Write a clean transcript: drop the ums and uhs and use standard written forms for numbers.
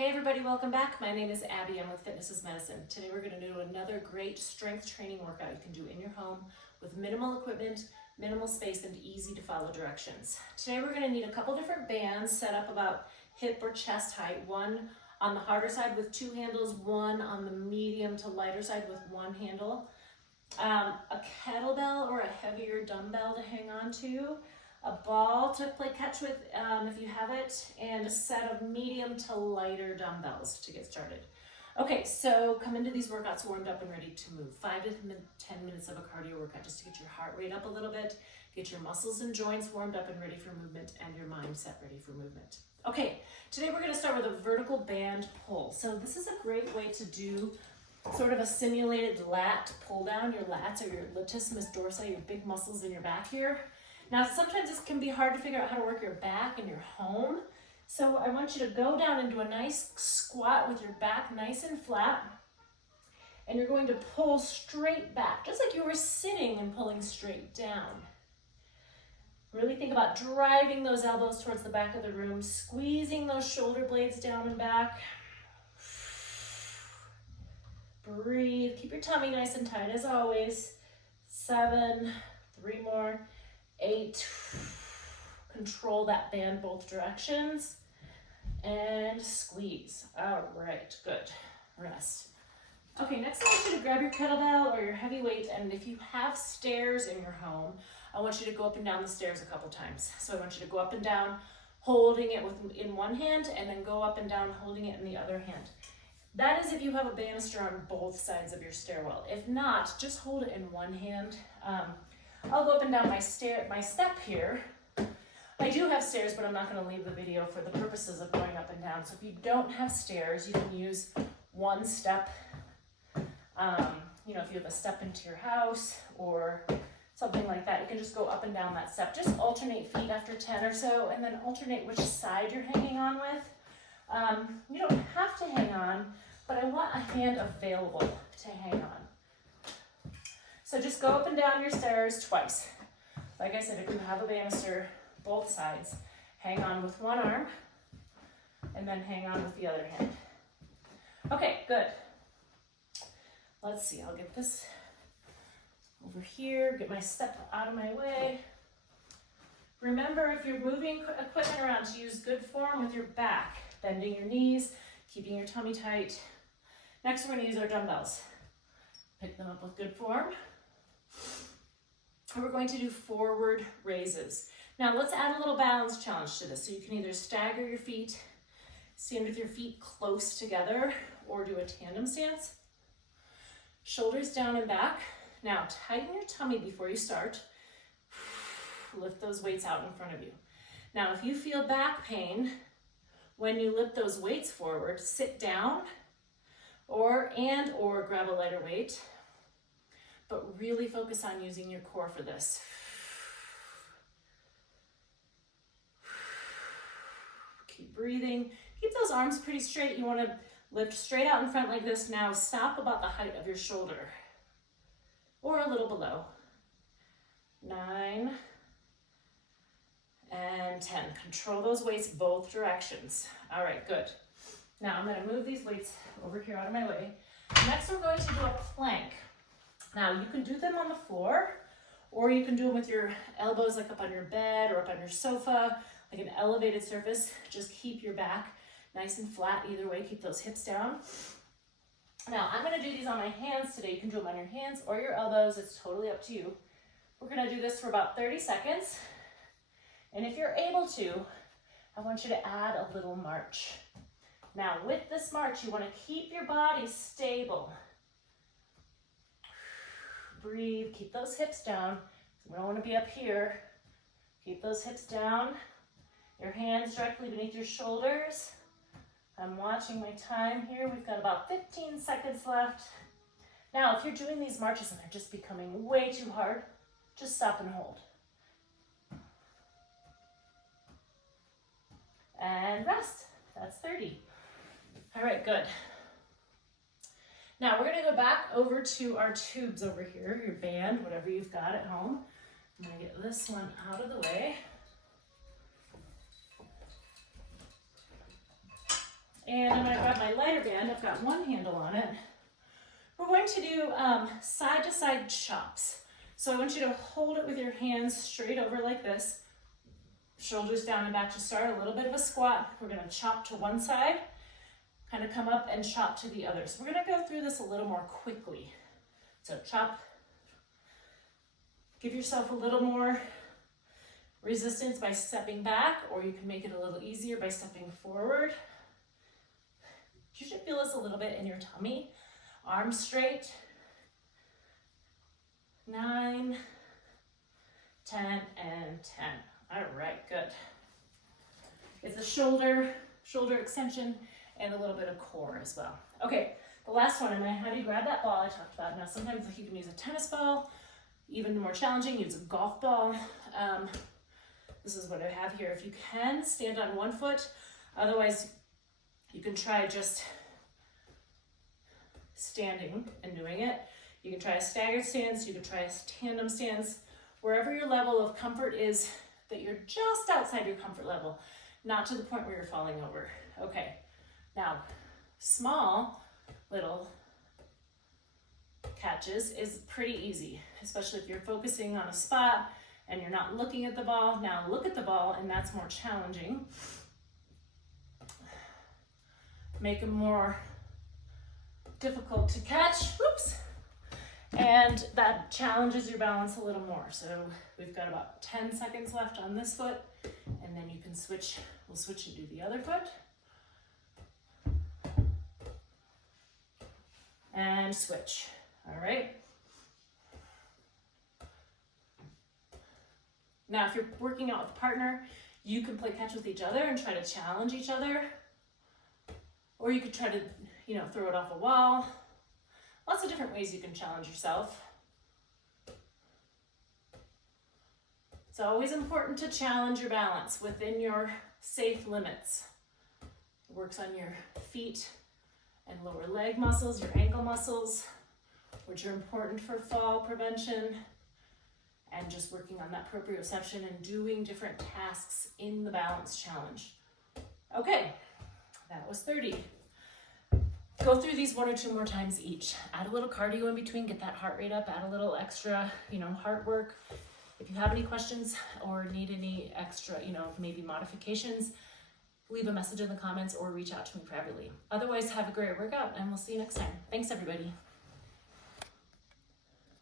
Hey everybody, welcome back. My name is Abby. I'm with Fitness is Medicine. Today we're going to do another great strength training workout you can do in your home with minimal equipment, minimal space, and easy to follow directions. Today we're going to need a couple different bands set up about hip or chest height. One on the harder side with two handles, one on the medium to lighter side with one handle. A kettlebell or a heavier dumbbell to hang on to. A ball to play catch with if you have it, and a set of medium to lighter dumbbells to get started. Okay, so come into these workouts warmed up and ready to move. 5 to 10 minutes of a cardio workout just to get your heart rate up a little bit, get your muscles and joints warmed up and ready for movement, and your mindset ready for movement. Okay, today we're going to start with a vertical band pull. So this is a great way to do sort of a simulated lat pull down. Your lats or your latissimus dorsi, your big muscles in your back here. Now, sometimes this can be hard to figure out how to work your back in your home. So I want you to go down and do a nice squat with your back nice and flat. And you're going to pull straight back, just like you were sitting and pulling straight down. Really think about driving those elbows towards the back of the room, squeezing those shoulder blades down and back. Breathe, keep your tummy nice and tight as always. 7, 3 more. 8, control that band both directions, and squeeze. All right, good, rest. Okay, next I want you to grab your kettlebell or your heavy weight, and if you have stairs in your home, I want you to go up and down the stairs a couple times. So I want you to go up and down, holding it in one hand, and then go up and down, holding it in the other hand. That is if you have a banister on both sides of your stairwell. If not, just hold it in one hand. I'll go up and down my step here. I do have stairs, but I'm not going to leave the video for the purposes of going up and down. So if you don't have stairs, you can use one step. If you have a step into your house or something like that, you can just go up and down that step. Just alternate feet after 10 or so, and then alternate which side you're hanging on with. You don't have to hang on, but I want a hand available to hang on. So just go up and down your stairs twice. Like I said, if you have a banister, both sides, hang on with one arm, and then hang on with the other hand. Okay, good. Let's see, I'll get this over here, get my step out of my way. Remember, if you're moving equipment around, to use good form with your back, bending your knees, keeping your tummy tight. Next, we're gonna use our dumbbells. Pick them up with good form. And we're going to do forward raises. Now let's add a little balance challenge to this. So you can either stagger your feet, stand with your feet close together, or do a tandem stance. Shoulders down and back. Now tighten your tummy before you start. Lift those weights out in front of you. Now if you feel back pain when you lift those weights forward, sit down or grab a lighter weight. But really focus on using your core for this. Keep breathing. Keep those arms pretty straight. You want to lift straight out in front like this. Now stop about the height of your shoulder or a little below. 9 and 10. Control those weights both directions. All right, good. Now I'm going to move these weights over here out of my way. Next, we're going to do a plank. Now you can do them on the floor, or you can do them with your elbows like up on your bed or up on your sofa, like an elevated surface. Just keep your back nice and flat either way. Keep those hips down. Now I'm going to do these on my hands today. You can do them on your hands or your elbows. It's totally up to you. We're going to do this for about 30 seconds. And if you're able to, I want you to add a little march. Now with this march, you want to keep your body stable. Breathe, keep those hips down. We don't want to be up here. Keep those hips down. Your hands directly beneath your shoulders. I'm watching my time here. We've got about 15 seconds left. Now, if you're doing these marches and they're just becoming way too hard, just stop and hold. And rest. That's 30. All right, good. Now we're gonna go back over to our tubes over here, your band, whatever you've got at home. I'm gonna get this one out of the way. And I'm gonna grab my lighter band. I've got one handle on it. We're going to do side to side chops. So I want you to hold it with your hands straight over like this. Shoulders down and back to start, a little bit of a squat. We're gonna chop to one side, kind of come up and chop to the other. So we're gonna go through this a little more quickly. So chop, give yourself a little more resistance by stepping back, or you can make it a little easier by stepping forward. You should feel this a little bit in your tummy. Arms straight. 9, 10, and 10. All right, good. It's a shoulder extension, and a little bit of core as well. Okay, the last one, I'm gonna have you grab that ball I talked about. Now, sometimes you can use a tennis ball, even more challenging, use a golf ball. This is what I have here. If you can, stand on one foot. Otherwise, you can try just standing and doing it. You can try a staggered stance, you can try a tandem stance, wherever your level of comfort is, that you're just outside your comfort level, not to the point where you're falling over. Okay, now, small little catches is pretty easy, especially if you're focusing on a spot and you're not looking at the ball. Now look at the ball, and that's more challenging. Make them more difficult to catch. Whoops. And that challenges your balance a little more. So we've got about 10 seconds left on this foot, and then you can switch. We'll switch and do the other foot. And switch. All right. Now, if you're working out with a partner, you can play catch with each other and try to challenge each other. Or you could try to, throw it off a wall. Lots of different ways you can challenge yourself. It's always important to challenge your balance within your safe limits. It works on your feet and lower leg muscles, your ankle muscles, which are important for fall prevention, and just working on that proprioception and doing different tasks in the balance challenge. Okay, that was 30. Go through these 1 or 2 more times each. Add a little cardio in between, get that heart rate up, add a little extra, heart work. If you have any questions or need any extra, maybe modifications, leave a message in the comments or reach out to me privately. Otherwise, have a great workout, and we'll see you next time. Thanks, everybody.